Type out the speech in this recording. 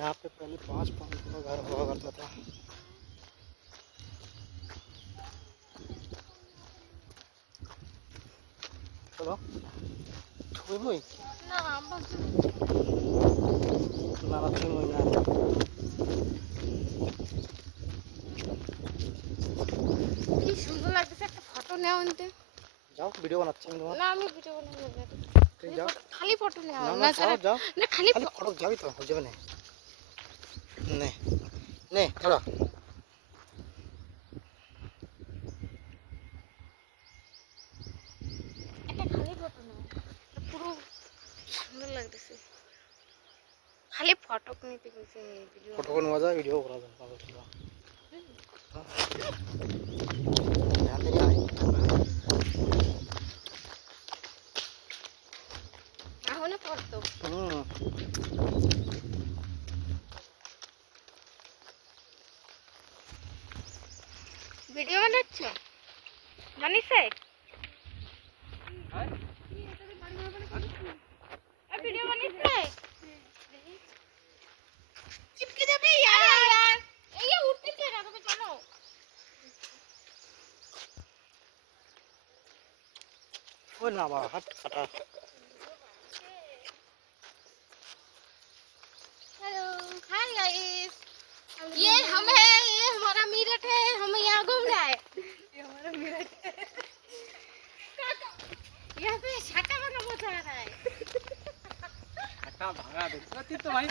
यहाँ पे पहले 5 पंखों का घर हुआ करता था। चलो छुई मुई না আমার ना ना छुई मुई ना কি সুন্দর লাগছে একটা ফটো নাও আনতে जाओ वीडियो बनाচ্ছি আমি তোমার না আমি ভিডিও বানাবো না তুমি যাও খালি ফটো নাও না না না যাও যাও না খালি খালি ফটো যাবি তো হয়ে যাবে না নে নে ধরো একটা খালি ফটো নাও পুরো সুন্দর লাগতেছে খালি ফটো নিতে কইছে ভিডিও फोटो को नवा वीडियो करा दो ध्यान देना এখন ফটো ভিডিও বানাচ্ছ বানিছে ভিডিও বানিছে চিপকে যাবে यार এই উঠতেছে না তুমি চলো ओ ना बा हाथ कटा हेलो हाय गाइस ये हम है ये हमारा मीरठ है हम यहाँ घूम रहे हैं ये हमारा मीरठ है यहाँ पे शाका बना बहुत आ रहा है शाका भागा दे तो भाई